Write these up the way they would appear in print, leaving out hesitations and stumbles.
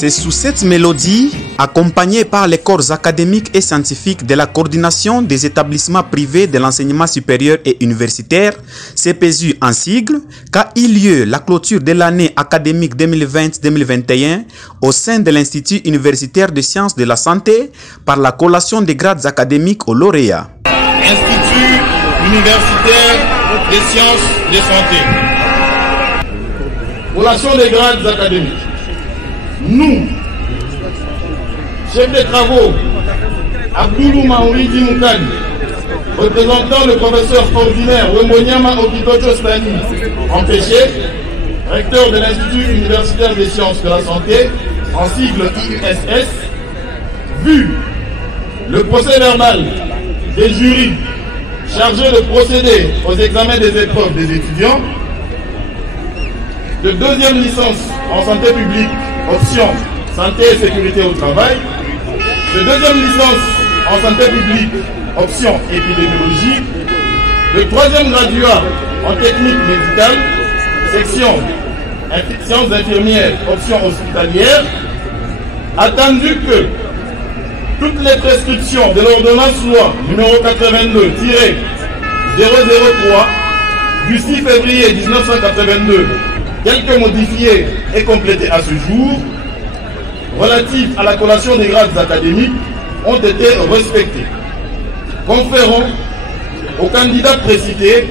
C'est sous cette mélodie, accompagnée par les corps académiques et scientifiques de la coordination des établissements privés de l'enseignement supérieur et universitaire, CPSU en sigle, qu'a eu lieu la clôture de l'année académique 2020-2021 au sein de l'Institut universitaire de sciences de la santé par la collation des grades académiques aux lauréats. Institut universitaire des sciences de santé. Collation des grades académiques. Nous, chef des travaux, Abdoulou Maouridi Moukali, représentant le professeur ordinaire Wembonyama Okitocho Stani, empêché, recteur de l'Institut universitaire des sciences de la santé, en sigle IUSS, vu le procès verbal des jurys chargés de procéder aux examens des épreuves des étudiants de deuxième licence en santé publique, option santé et sécurité au travail, de deuxième licence en santé publique, option épidémiologie, de troisième graduat en technique médicale, section sciences infirmières, option hospitalière, attendu que toutes les prescriptions de l'ordonnance loi numéro 82-003 du 6 février 1982, telles que modifiées et complétées à ce jour, relatives à la collation des grades académiques, ont été respectées, conférant aux candidats précités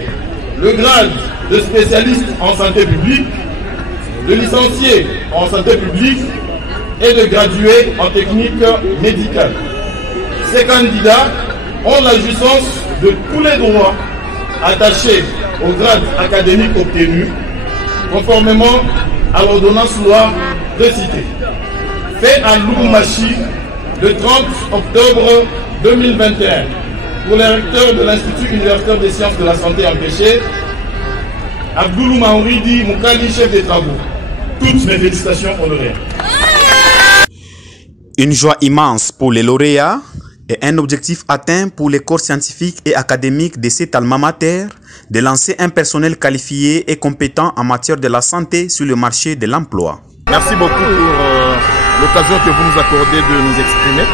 le grade de spécialiste en santé publique, de licencié en santé publique et de gradué en technique médicale. Ces candidats ont la jouissance de tous les droits attachés au grade académique obtenu, conformément à l'ordonnance loi précitée. Fait à Lubumbashi le 30 octobre 2021 pour les recteurs de l'Institut universitaire des sciences de la santé empêché, Abdoulou Maouridi Moukali, chef des travaux. Toutes mes félicitations honoraires. Une joie immense pour les lauréats et un objectif atteint pour les corps scientifiques et académiques de cet alma mater de lancer un personnel qualifié et compétent en matière de la santé sur le marché de l'emploi. Merci beaucoup pour l'occasion que vous nous accordez de nous exprimer.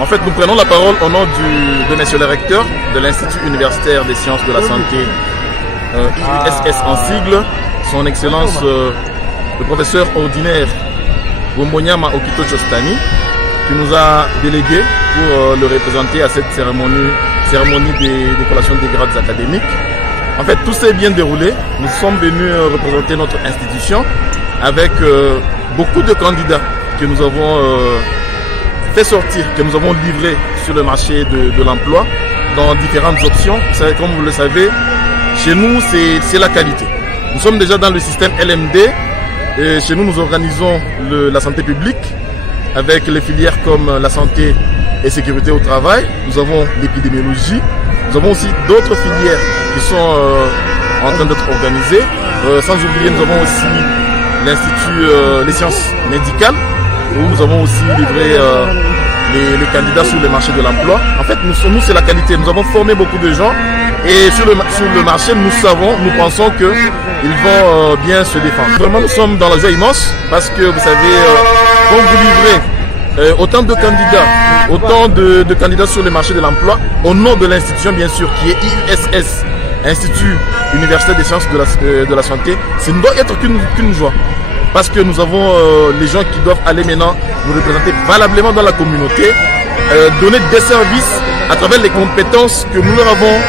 En fait, nous prenons la parole au nom de monsieur le recteur de l'Institut universitaire des sciences de la santé, IUSS en sigle, son excellence le professeur ordinaire Wembonyama Okitocho Stani, qui nous a délégué pour le représenter à cette cérémonie des collations des grades académiques. En fait, tout s'est bien déroulé. Nous sommes venus représenter notre institution avec beaucoup de candidats que nous avons fait sortir, que nous avons livrés sur le marché de l'emploi dans différentes options. Comme vous le savez, chez nous, c'est la qualité. Nous sommes déjà dans le système LMD. Et chez nous, nous organisons la santé publique avec les filières comme la santé et sécurité au travail. Nous avons l'épidémiologie. Nous avons aussi d'autres filières qui sont en train d'être organisées. Sans oublier, nous avons aussi l'Institut des sciences médicales où nous avons aussi livré les candidats sur le marché de l'emploi. En fait, nous, c'est la qualité. Nous avons formé beaucoup de gens et sur le marché, nous pensons qu'ils vont bien se défendre. Vraiment, nous sommes dans la joie immense parce que vous savez, quand vous livrez autant de candidats, autant de candidats sur le marché de l'emploi, au nom de l'institution bien sûr, qui est IUSS, Institut universitaire des sciences de la santé, ça ne doit être qu'une joie. Parce que nous avons les gens qui doivent aller maintenant nous représenter valablement dans la communauté, donner des services à travers les compétences que nous leur avons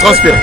transférées.